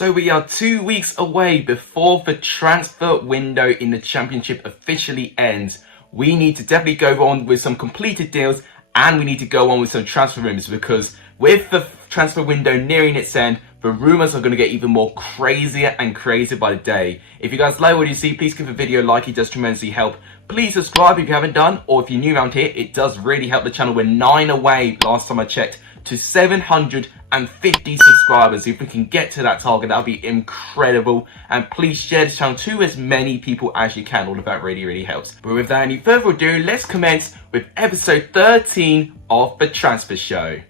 So we are 2 weeks away before the transfer window in the Championship officially ends. We need to definitely go on with some completed deals and we need to go on with some transfer rumours, because with the transfer window nearing its end, the rumours are going to get even more crazier and crazier by the day. If you guys like what you see, please give the video a like, it does tremendously help. Please subscribe if you haven't done, or if you're new around here, it does really help the channel. We're 9 away, last time I checked, to 750 subscribers. If we can get to that target, that'll be incredible. And please share this channel to as many people as you can. All of that really helps. But without any further ado, let's commence with episode 13 of the Transfer Show.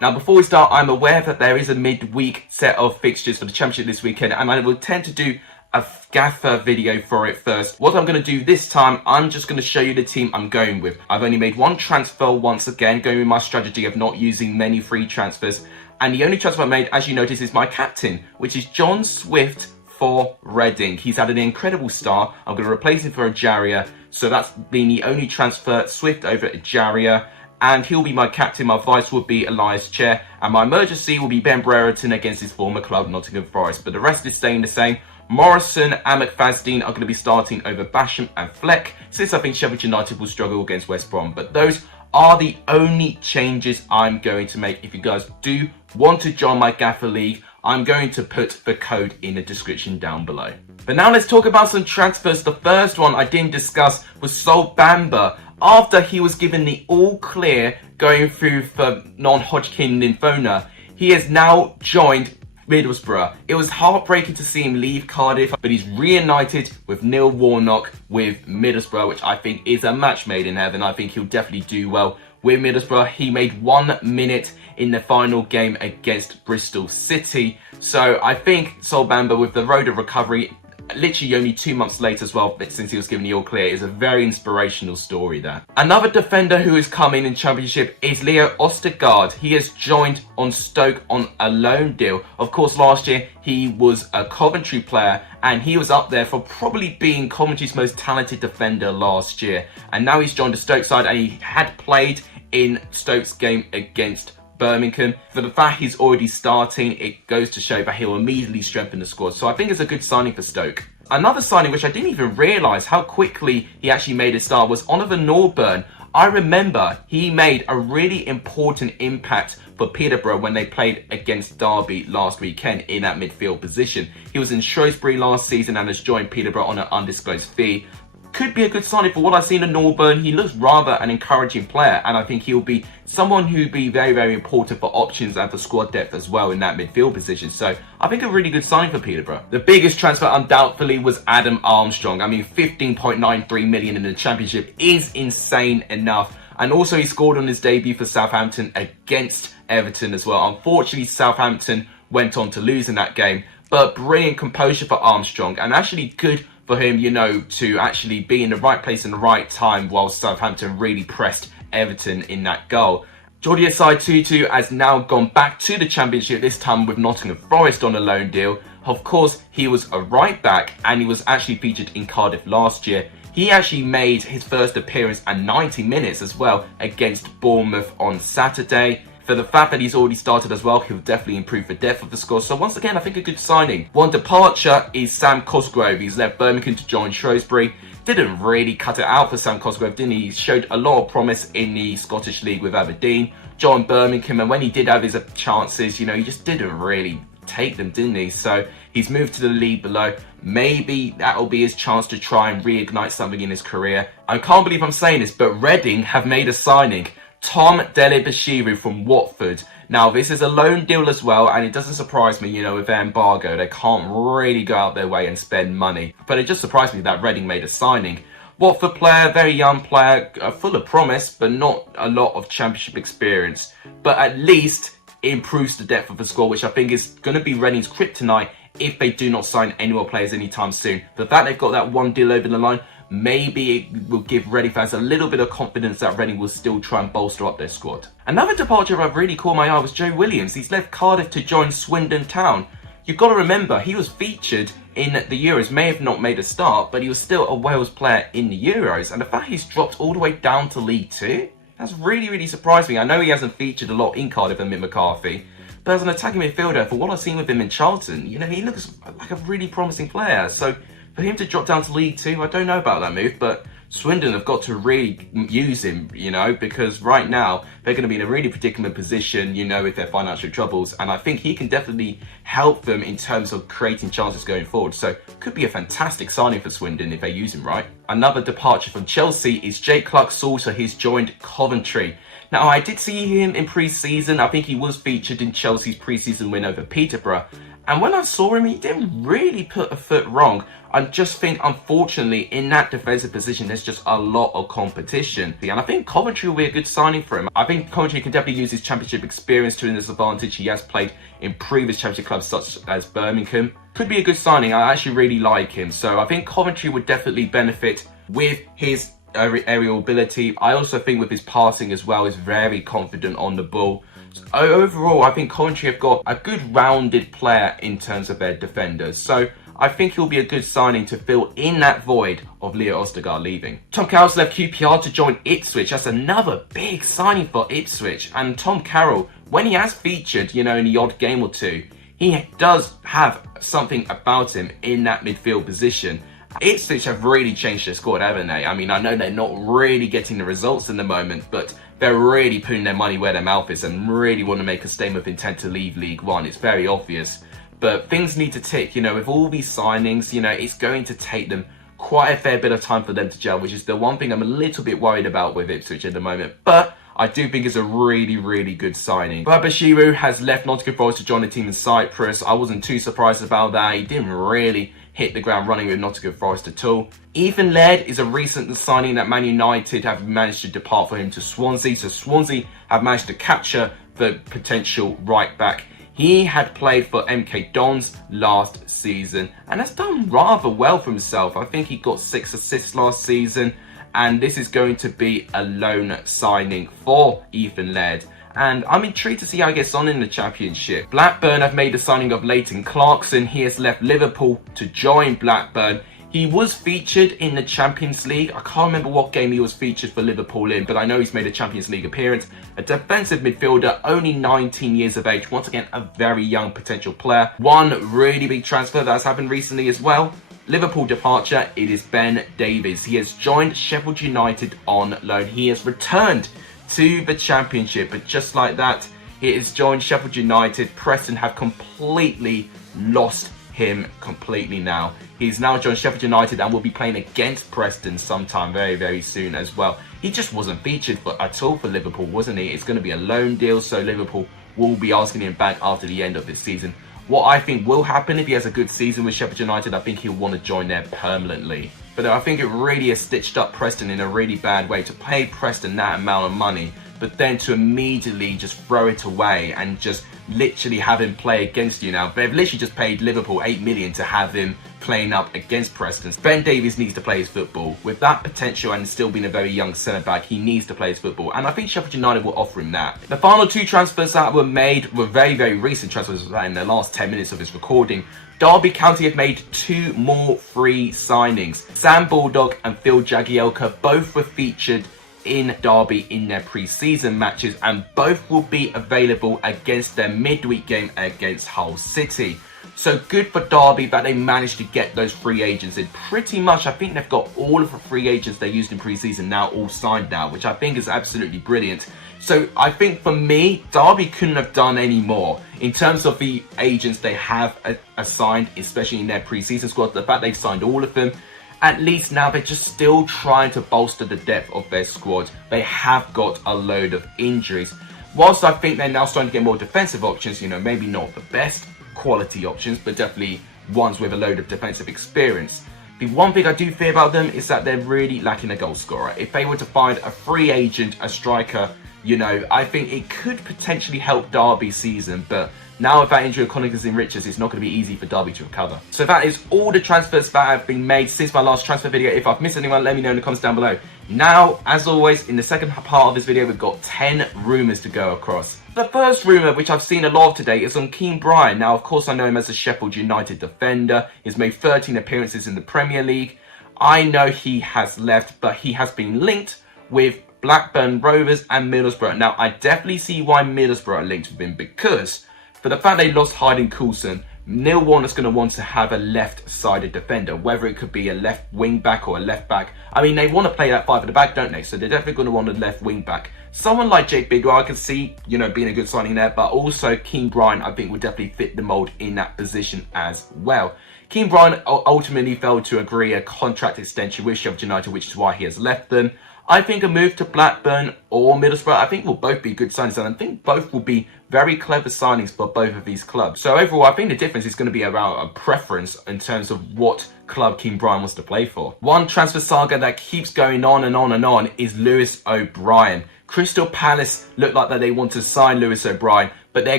Now, before we start, I'm aware that there is a midweek set of fixtures for the Championship this weekend, and I will tend to do a gaffer video for it first. What I'm going to do this time, I'm just going to show you the team I'm going with. I've only made one transfer once again, going with my strategy of not using many free transfers. And the only transfer I made, as you notice, is my captain, which is John Swift for Reading. He's had an incredible start. I'm going to replace him for Ajaria. So that's been the only transfer, Swift over Ajaria. And he'll be my captain. My vice would be Elias Chair. And my emergency will be Ben Brereton against his former club, Nottingham Forest. But the rest is staying the same. Morrison and McFadden are going to be starting over Basham and Fleck, since I think Sheffield United will struggle against West Brom. But those are the only changes I'm going to make. If you guys do want to join my Gaffer League, I'm going to put the code in the description down below. But now let's talk about some transfers. The first one I didn't discuss was Sol Bamba. After he was given the all clear going through for non-Hodgkin lymphoma, he has now joined Middlesbrough. It was heartbreaking to see him leave Cardiff, but he's reunited with Neil Warnock with Middlesbrough, which I think is a match made in heaven. I think he'll definitely do well with Middlesbrough. He made 1 minute in the final game against Bristol City. So I think Sol Bamba, with the road of recovery, literally only 2 months later as well, since he was given the all clear, is a very inspirational story there. Another defender who is coming in Championship is Leo Ostergaard. He has joined on Stoke on a loan deal. Of course, last year he was a Coventry player and he was up there for probably being Coventry's most talented defender last year. And now he's joined the Stoke side, and he had played in Stoke's game against Birmingham. For the fact he's already starting, it goes to show that he'll immediately strengthen the squad. So I think it's a good signing for Stoke. Another signing which I didn't even realise how quickly he actually made a start was Oliver Norburn. I remember he made a really important impact for Peterborough when they played against Derby last weekend in that midfield position. He was in Shrewsbury last season and has joined Peterborough on an undisclosed fee. Could be a good signing for what I've seen of Norburn. He looks rather an encouraging player, and I think he'll be someone who'll be very important for options and for squad depth as well in that midfield position. So I think a really good signing for Peterborough. The biggest transfer undoubtedly was Adam Armstrong. I mean, 15.93 million in the Championship is insane enough. And also he scored on his debut for Southampton against Everton as well. Unfortunately, Southampton went on to lose in that game, but brilliant composure for Armstrong, and actually good for him, you know, to actually be in the right place in the right time while Southampton really pressed Everton in that goal. Jordi Asai Tutu has now gone back to the Championship, this time with Nottingham Forest on a loan deal. Of course, he was a right back and he was actually featured in Cardiff last year. He actually made his first appearance at 90 minutes as well against Bournemouth on Saturday. For the fact that he's already started as well, he'll definitely improve the depth of the squad. So once again, I think a good signing. One departure is Sam Cosgrove. He's left Birmingham to join Shrewsbury. Didn't really cut it out for Sam Cosgrove, didn't he? He showed a lot of promise in the Scottish League with Aberdeen, joined Birmingham, and when he did have his chances, you know, he just didn't really take them, didn't he? So he's moved to the league below. Maybe that'll be his chance to try and reignite something in his career. I can't believe I'm saying this, but Reading have made a signing. Tom Dele-Bashiru from Watford. Now, this is a loan deal as well, and it doesn't surprise me, you know, with their embargo, they can't really go out their way and spend money. But it just surprised me that Reading made a signing. Watford player, very young player, full of promise, but not a lot of Championship experience. But at least it improves the depth of the squad, which I think is going to be Reading's kryptonite if they do not sign any more players anytime soon. The fact they've got that one deal over the line maybe it will give Reading fans a little bit of confidence that Reading will still try and bolster up their squad. Another departure that really caught my eye was Joe Williams. He's left Cardiff to join Swindon Town. You've got to remember, he was featured in the Euros, may have not made a start, but he was still a Wales player in the Euros. And the fact he's dropped all the way down to League Two, that's really, really surprised me. I know he hasn't featured a lot in Cardiff and Mick McCarthy, but as an attacking midfielder, for what I've seen with him in Charlton, you know, he looks like a really promising player. So for him to drop down to League Two, I don't know about that move, but Swindon have got to really use him, you know, because right now they're going to be in a really predicament position, you know, with their financial troubles. And I think he can definitely help them in terms of creating chances going forward. So could be a fantastic signing for Swindon if they use him right. Another departure from Chelsea is Jake Clark-Salter. He's joined Coventry. Now, I did see him in pre-season. I think he was featured in Chelsea's pre-season win over Peterborough. And when I saw him, he didn't really put a foot wrong. I just think, unfortunately, in that defensive position, there's just a lot of competition. And I think Coventry will be a good signing for him. I think Coventry can definitely use his championship experience to his advantage. He has played in previous championship clubs such as Birmingham. Could be a good signing. I actually really like him. So I think Coventry would definitely benefit with his aerial ability. I also think with his passing as well, he's very confident on the ball. So overall, I think Coventry have got a good rounded player in terms of their defenders. So I think he'll be a good signing to fill in that void of Leo Ostergaard leaving. Tom Carroll's left QPR to join Ipswich. That's another big signing for Ipswich. And Tom Carroll, when he has featured, you know, in the odd game or two, he does have something about him in that midfield position. Ipswich have really changed their squad, haven't they? I mean, I know they're not really getting the results in the moment, but they're really putting their money where their mouth is and really want to make a statement of intent to leave League One. It's very obvious. But things need to tick, you know, with all these signings, you know, it's going to take them quite a fair bit of time for them to gel, which is the one thing I'm a little bit worried about with Ipswich at the moment. But I do think it's a really, really good signing. Babashiru has left Nottingham Forest to join the team in Cyprus. I wasn't too surprised about that. He didn't really hit the ground running with Nottingham Forest at all. Ethan Laird is a recent signing that Man United have managed to depart for him to Swansea. So Swansea have managed to capture the potential right back. He had played for MK Dons last season and has done rather well for himself. I think he got 6 assists last season, and this is going to be a loan signing for Ethan Laird. And I'm intrigued to see how he gets on in the Championship. Blackburn have made the signing of Leighton Clarkson. He has left Liverpool to join Blackburn. He was featured in the Champions League. I can't remember what game he was featured for Liverpool in, but I know he's made a Champions League appearance. A defensive midfielder, only 19 years of age. Once again, a very young potential player. One really big transfer that has happened recently as well. Liverpool departure, it is Ben Davies. He has joined Sheffield United on loan. He has returned to the Championship, but just like that, he has joined Sheffield United. Preston have completely lost him completely now. He's now joined Sheffield United and will be playing against Preston sometime very, very soon as well. He just wasn't featured at all for Liverpool, wasn't he? It's going to be a loan deal, so Liverpool will be asking him back after the end of this season. What I think will happen if he has a good season with Sheffield United, I think he'll want to join there permanently. But I think it really has stitched up Preston in a really bad way to pay Preston that amount of money, but then to immediately just throw it away and just literally have him play against you now. They've literally just paid Liverpool 8 million to have him playing up against Preston. Ben Davies needs to play his football. With that potential and still being a very young centre-back, he needs to play his football. And I think Sheffield United will offer him that. The final 2 transfers that were made were very, very recent transfers in the last 10 minutes of this recording. Derby County have made 2 more free signings. Sam Baldock and Phil Jagielka both were featured in Derby in their pre-season matches, and both will be available against their midweek game against Hull City. So good for Derby that they managed to get those free agents in. Pretty much, I think they've got all of the free agents they used in pre-season now all signed now, which I think is absolutely brilliant. So I think for me, Derby couldn't have done any more in terms of the agents they have assigned, especially in their pre-season squad. The fact they've signed all of them, at least now they're just still trying to bolster the depth of their squad. They have got a load of injuries. Whilst I think they're now starting to get more defensive options, you know, maybe not the best quality options, but definitely ones with a load of defensive experience. The one thing I do fear about them is that they're really lacking a goal scorer. If they were to find a free agent, a striker You know, I think it could potentially help Derby's season, but now with that injury of Connors and Richards, it's not going to be easy for Derby to recover. So that is all the transfers that have been made since my last transfer video. If I've missed anyone, let me know in the comments down below. Now, as always, in the second part of this video, we've got 10 rumours to go across. The first rumour, which I've seen a lot of today, is on Keane Bryan. Now, of course, I know him as a Sheffield United defender. He's made 13 appearances in the Premier League. I know he has left, but he has been linked with Blackburn Rovers and Middlesbrough. Now, I definitely see why Middlesbrough are linked with him, because for the fact they lost Hayden Coulson, Neil Warnock's going to want to have a left-sided defender, whether it could be a left wing-back or a left-back. I mean, they want to play that five at the back, don't they? So they're definitely going to want a left wing-back. Someone like Jake Bidwell, I can see, you know, being a good signing there, but also Keane Bryan, I think, would definitely fit the mould in that position as well. Keane Bryan ultimately failed to agree a contract extension with Sheffield United, which is why he has left them. I think a move to Blackburn or Middlesbrough, I think will both be good signings, and I think both will be very clever signings for both of these clubs. So overall, I think the difference is going to be around a preference in terms of what club Keane Bryan wants to play for. One transfer saga that keeps going on and on and on is Lewis O'Brien. Crystal Palace look like that they want to sign Lewis O'Brien, but they're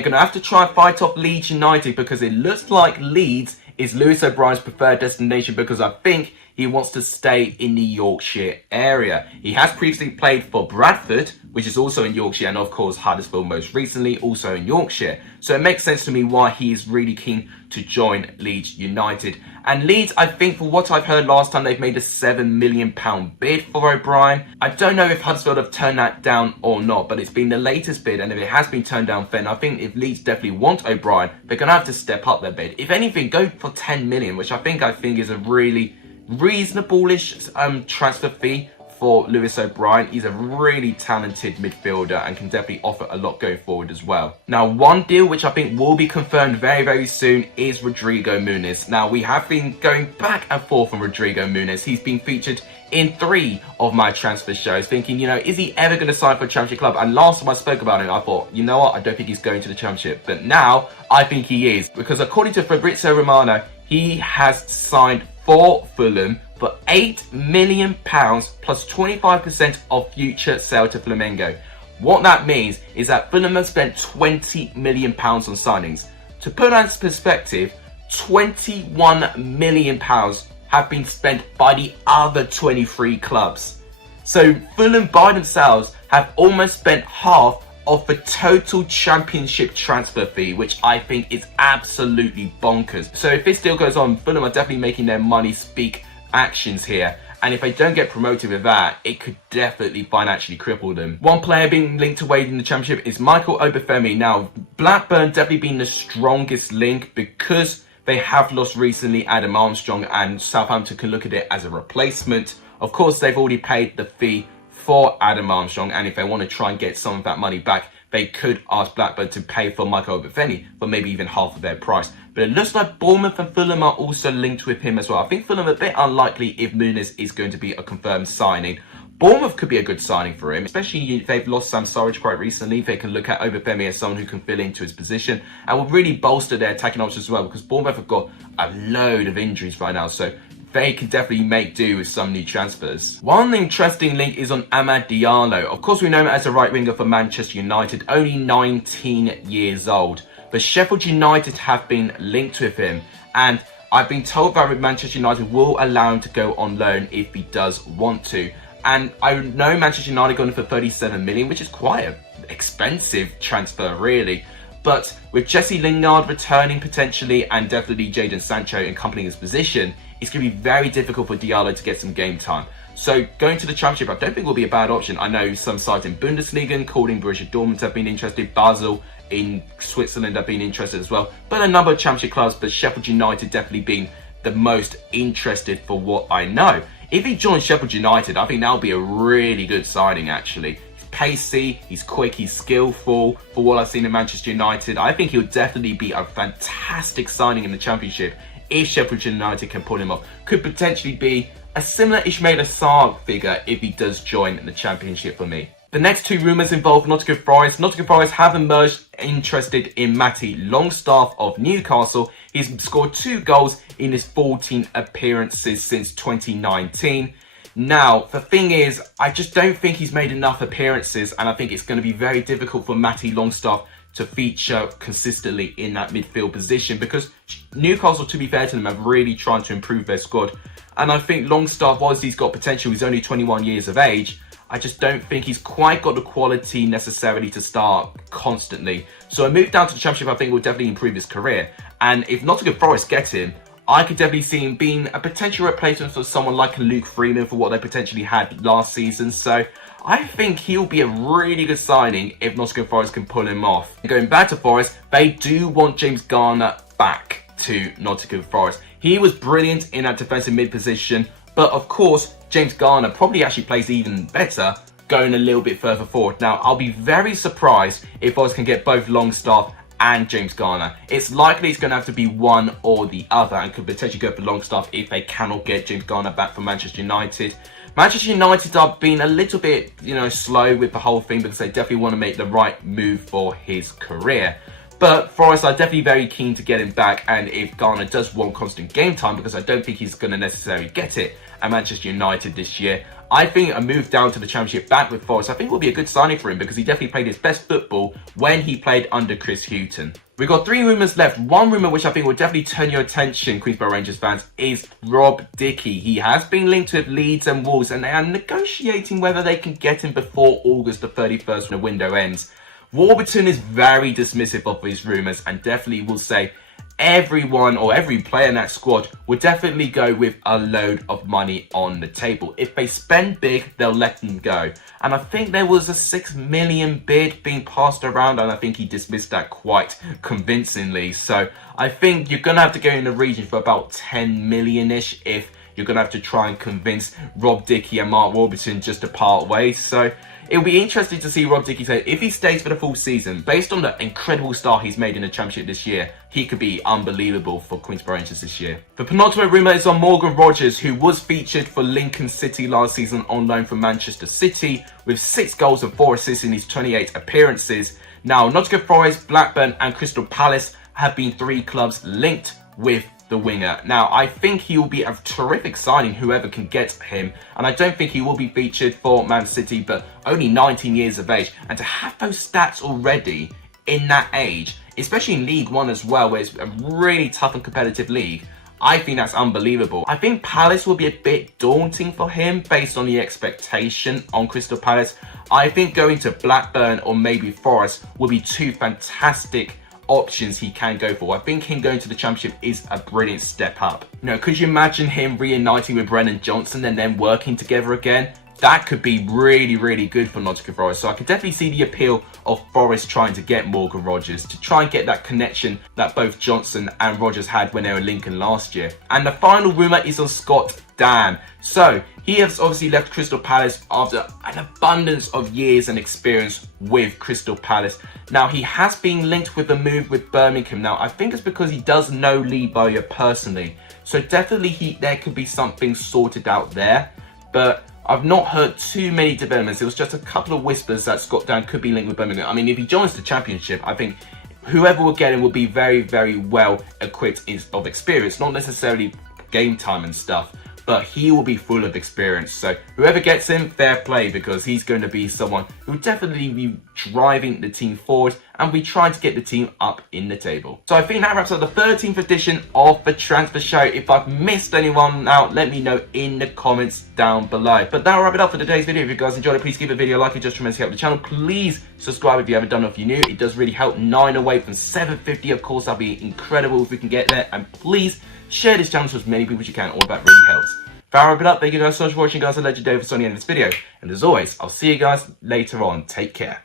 going to have to try and fight off Leeds United, because it looks like Leeds is Lewis O'Brien's preferred destination, because I think he wants to stay in the Yorkshire area. He has previously played for Bradford, which is also in Yorkshire, and of course Huddersfield most recently, also in Yorkshire. So it makes sense to me why he is really keen to join Leeds United. And Leeds, I think, for what I've heard last time, they've made a £7 million bid for O'Brien. I don't know if Huddersfield have turned that down or not, but it's been the latest bid, and if it has been turned down, then I think if Leeds definitely want O'Brien, they're going to have to step up their bid. If anything, go for 10 million, which I think is a really reasonable-ish transfer fee for Lewis O'Brien. He's a really talented midfielder and can definitely offer a lot going forward as well. Now, one deal which I think will be confirmed very, very soon is Rodrigo Muniz. Now, we have been going back and forth on Rodrigo Muniz. He's been featured in 3 of my transfer shows, thinking, you know, is he ever going to sign for a Championship club? And last time I spoke about him, I thought, you know what, I don't think he's going to the Championship. But now, I think he is, because according to Fabrizio Romano, he has signed for Fulham for £8 million plus 25% of future sale to Flamengo. What that means is that Fulham have spent £20 million on signings. To put that into perspective, £21 million have been spent by the other 23 clubs. So Fulham by themselves have almost spent half of the total Championship transfer fee, which I think is absolutely bonkers. So if this deal goes on, Fulham are definitely making their money speak actions here. And if they don't get promoted with that, it could definitely financially cripple them. One player being linked to Wade in the Championship is Michael Oberfemi. Now, Blackburn definitely been the strongest link, because they have lost recently Adam Armstrong, and Southampton can look at it as a replacement. Of course, they've already paid the fee for Adam Armstrong, and if they want to try and get some of that money back, they could ask Blackburn to pay for Michael Oberfemi for maybe even half of their price. But it looks like Bournemouth and Fulham are also linked with him as well. I think Fulham are a bit unlikely if Muniz is going to be a confirmed signing. Bournemouth could be a good signing for him, especially if they've lost Sam Surridge quite recently. They can look at Oberfemi as someone who can fill into his position and will really bolster their attacking options as well, because Bournemouth have got a load of injuries right now. So they can definitely make do with some new transfers. One interesting link is on Amad Diallo. Of course, we know him as a right winger for Manchester United, only 19 years old. But Sheffield United have been linked with him, and I've been told that Manchester United will allow him to go on loan if he does want to. And I know Manchester United got him for 37 million, which is quite an expensive transfer, really. But with Jesse Lingard returning potentially, and definitely Jadon Sancho accompanying his position, it's going to be very difficult for Diallo to get some game time. So going to the Championship, I don't think will be a bad option. I know some sides in Bundesliga, including Borussia Dortmund, have been interested. Basel in Switzerland have been interested as well. But a number of Championship clubs, but Sheffield United definitely being the most interested for what I know. If he joins Sheffield United, I think that'll be a really good signing, actually. He's pacey, he's quick, he's skillful. For what I've seen in Manchester United, I think he'll definitely be a fantastic signing in the Championship if Sheffield United can pull him off. Could potentially be a similar Ismaila Sarr figure if he does join the Championship for me. The next 2 rumours involve Nottingham Forest. Nottingham Forest have emerged interested in Matty Longstaff of Newcastle. He's scored 2 goals in his 14 appearances since 2019. Now, the thing is, I just don't think he's made enough appearances, and I think it's going to be very difficult for Matty Longstaff to feature consistently in that midfield position, because Newcastle, to be fair to them, have really tried to improve their squad. And I think Longstaff, whilst he's got potential, he's only 21 years of age, I just don't think he's quite got the quality necessarily to start constantly. So a move down to the Championship, I think, will definitely improve his career. And if Nottingham Forest get him, I could definitely see him being a potential replacement for someone like Luke Freeman for what they potentially had last season. So I think he'll be a really good signing if Nottingham Forest can pull him off. Going back to Forest, they do want James Garner back to Nottingham Forest. He was brilliant in that defensive mid position, but of course, James Garner probably actually plays even better going a little bit further forward. Now, I'll be very surprised if Forest can get both Longstaff and James Garner. It's likely it's going to have to be one or the other, and could potentially go for Longstaff if they cannot get James Garner back from Manchester United. Manchester United have been a little bit, slow with the whole thing, because they definitely want to make the right move for his career. But Forest are definitely very keen to get him back, and if Garner does want constant game time, because I don't think he's going to necessarily get it at Manchester United this year, I think a move down to the Championship back with Forest, I think, will be a good signing for him, because he definitely played his best football when he played under Chris Hughton. We've got 3 rumours left. One rumour which I think will definitely turn your attention, Queensborough Rangers fans, is Rob Dickie. He has been linked with Leeds and Wolves, and they are negotiating whether they can get him before August the 31st when the window ends. Warburton is very dismissive of these rumours, and definitely will say everyone or every player in that squad would definitely go with a load of money on the table. If they spend big, they'll let them go. And I think there was a $6 million bid being passed around, and I think he dismissed that quite convincingly. So I think you're going to have to go in the region for about 10 million-ish if you're going to have to try and convince Rob Dickie and Mark Warburton just to part ways. So it'll be interesting to see Rob Dickie say, if he stays for the full season, based on the incredible start he's made in the Championship this year, he could be unbelievable for Queensborough Rangers this year. The penultimate rumour is on Morgan Rogers, who was featured for Lincoln City last season on loan from Manchester City, with 6 goals and 4 assists in his 28 appearances. Now, Nottingham Forest, Blackburn and Crystal Palace have been 3 clubs linked with the winger. Now, I think he will be a terrific signing, whoever can get him, and I don't think he will be featured for Man City, but only 19 years of age, and to have those stats already in that age, especially in League One as well, where it's a really tough and competitive league, I think that's unbelievable. I think Palace will be a bit daunting for him based on the expectation on Crystal Palace. I think going to Blackburn or maybe Forest will be 2 fantastic options he can go for. I think him going to the Championship is a brilliant step up. Could you imagine him reuniting with Brennan Johnson and then working together again? That could be really, really good for Nottingham Forest. So I could definitely see the appeal of Forest trying to get Morgan Rogers, to try and get that connection that both Johnson and Rogers had when they were in Lincoln last year. And the final rumour is on Scott Dann. So he has obviously left Crystal Palace after an abundance of years and experience with Crystal Palace. Now, he has been linked with the move with Birmingham. Now, I think it's because he does know Lee Bowyer personally. So definitely there could be something sorted out there. But I've not heard too many developments. It was just a couple of whispers that Scott Dann could be linked with Birmingham. I mean, if he joins the Championship, I think whoever will get him will be very, very well equipped of experience. Not necessarily game time and stuff, but he will be full of experience. So whoever gets him, fair play, because he's going to be someone who will definitely be driving the team forward and be trying to get the team up in the table. So I think that wraps up the 13th edition of the Transfer Show. If I've missed anyone out, let me know in the comments down below. But that'll wrap it up for today's video. If you guys enjoyed it, please give the video a like. It just tremendously help the channel. Please subscribe if you haven't done it, if you're new. It does really help. 9 away from 750, of course. That'll be incredible if we can get there. And please share this channel to as many people as you can. All that really helps. That'll wrap it up. Thank you guys so much for watching, guys. I'll let you know for Sonny in this video. And as always, I'll see you guys later on. Take care.